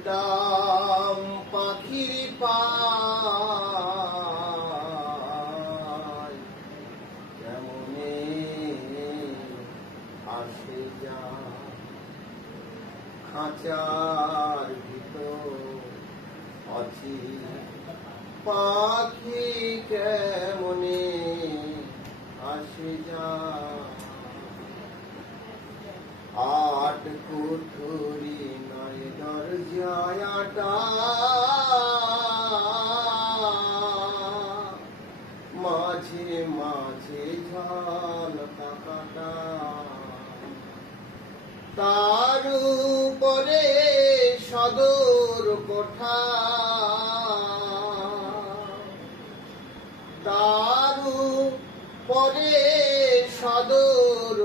দেখতাম পাখির পায়। কেমনে আসে যা খাঁচার ভিতর আছি। পাখি কেমনে আসে যা মাঝে মাঝে ঝাল কাকাটা তার উপরে সদর কোঠা। তার উপরে সদর